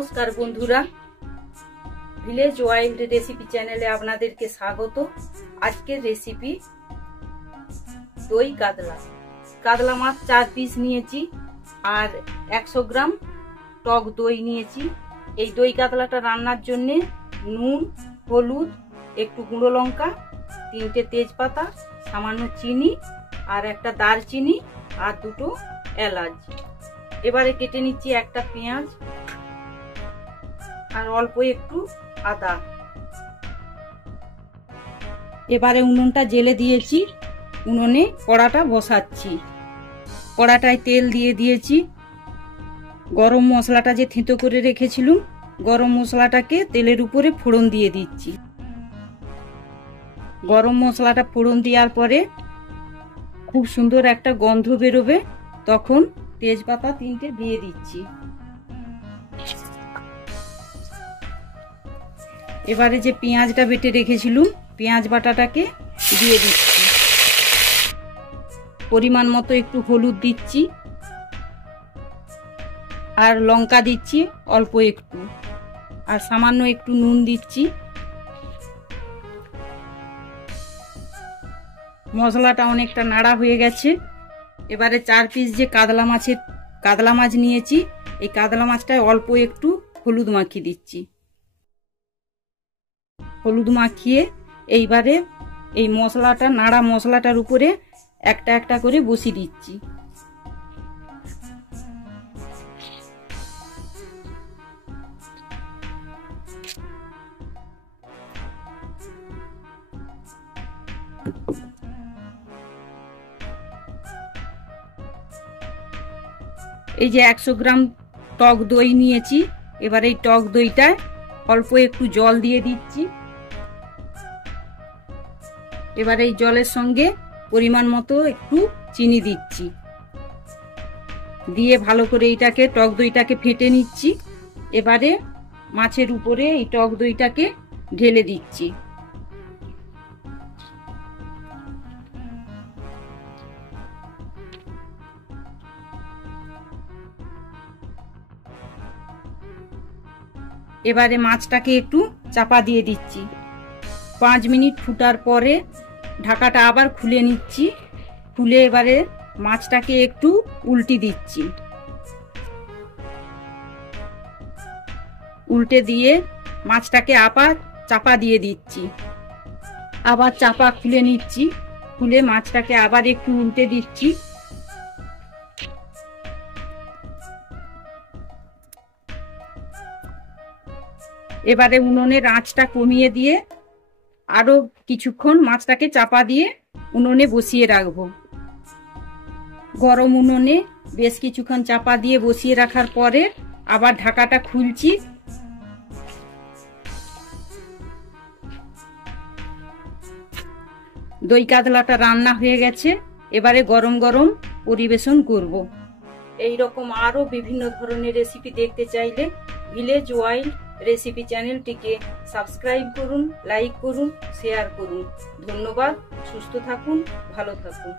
নমস্কার বন্ধুরা, village wild recipe চ্যানেলে আপনাদেরকে স্বাগত। আজকের রেসিপি দই কাতলা। কাতলা মাছ 4 পিস নিয়েছি আর 100 গ্রাম টক দই নিয়েছি। এই দই কাতলাটা রান্নার জন্য নুন, হলুদ, একটু গুঁড়ো লঙ্কা, 3টে তেজপাতা, সামান্য চিনি আর একটা দারচিনি আর 2টো এলাচ। এবারে কেটে নিচ্ছি একটা পেঁয়াজ আর অল্প একটু আদা। এবারে উনুনটা জেলে দিয়েছি, উনুনে কড়াটা বসাচ্ছি। কড়াটায় তেল দিয়ে দিয়েছি। গরম মশলাটা যে থেঁতো করে রেখেছিলাম, গরম মশলাটাকে তেলের উপরে ফোড়ন দিয়ে দিচ্ছি। গরম মশলাটা ফোড়ন দেওয়ার পরে খুব সুন্দর একটা গন্ধ বেরোবে, তখন তেজপাতা 3টে দিয়ে দিচ্ছি। এবারে যে পেঁয়াজটা বেটে রেখেছিলাম, পেঁয়াজ বাটাটাকে দিয়ে দিচ্ছি। পরিমাণ মতো একটু হলুদ দিচ্ছি আর লঙ্কা দিচ্ছি অল্প একটু, আর সামান্য একটু নুন দিচ্ছি। মশলাটা অনেকটা নাড়া হয়ে গেছে। এবারে 4 পিস যে কাতলা মাছ নিয়েছি, এই কাতলা মাছটায় অল্প একটু হলুদ মাখিয়ে দিচ্ছি। হলুদ মাখিয়ে এইবারে এই মশলাটা, নাড়া মশলাটার উপরে একটা একটা করে বসিয়ে দিচ্ছি। এই যে 100 গ্রাম টক দই নিয়েছি, এবার এই টক দইটায় অল্প একটু জল দিয়ে দিচ্ছি। এবার এই জলের সঙ্গে পরিমাণ মতো একটু চিনি দিচ্ছি, দিয়ে ভালো করে এইটাকে, টক দইটাকে ফেটে নিচ্ছি। এবারে মাছের উপরে এই টক দইটাকে ঢেলে দিচ্ছি। এবারে মাছটাকে একটু চাপা দিয়ে দিচ্ছি। 5 মিনিট ফুটার পরে ঢাকাটা আবার খুলে নিচ্ছি। খুলে এবারে মাছটাকে একটু উল্টে দিচ্ছি। উল্টে দিয়ে মাছটাকে আবার চাপা দিয়ে দিচ্ছি। আবার চাপা খুলে নিচ্ছি। খুলে মাছটাকে আবার একটু উল্টে দিচ্ছি। এবারে উনুনের আঁচটা কমিয়ে দিয়ে আরো কিছুক্ষণ মাছটাকে চাপা দিয়ে উনুনে বসিয়ে রাখবো। গরম উনুনে বেশ কিছুক্ষণ চাপা দিয়ে বসিয়ে রাখার পরে আবার ঢাকাটা খুলছি। দই কাতলাটা রান্না হয়ে গেছে। এবারে গরম গরম পরিবেশন করব। এই রকম আরো বিভিন্ন ধরনের রেসিপি দেখতে চাইলে ভিলেজ ওয়াইল্ড রেসিপি চ্যানেলটিকে সাবস্ক্রাইব করুন, লাইক করুন, শেয়ার করুন। ধন্যবাদ। সুস্থ থাকুন, ভালো থাকুন।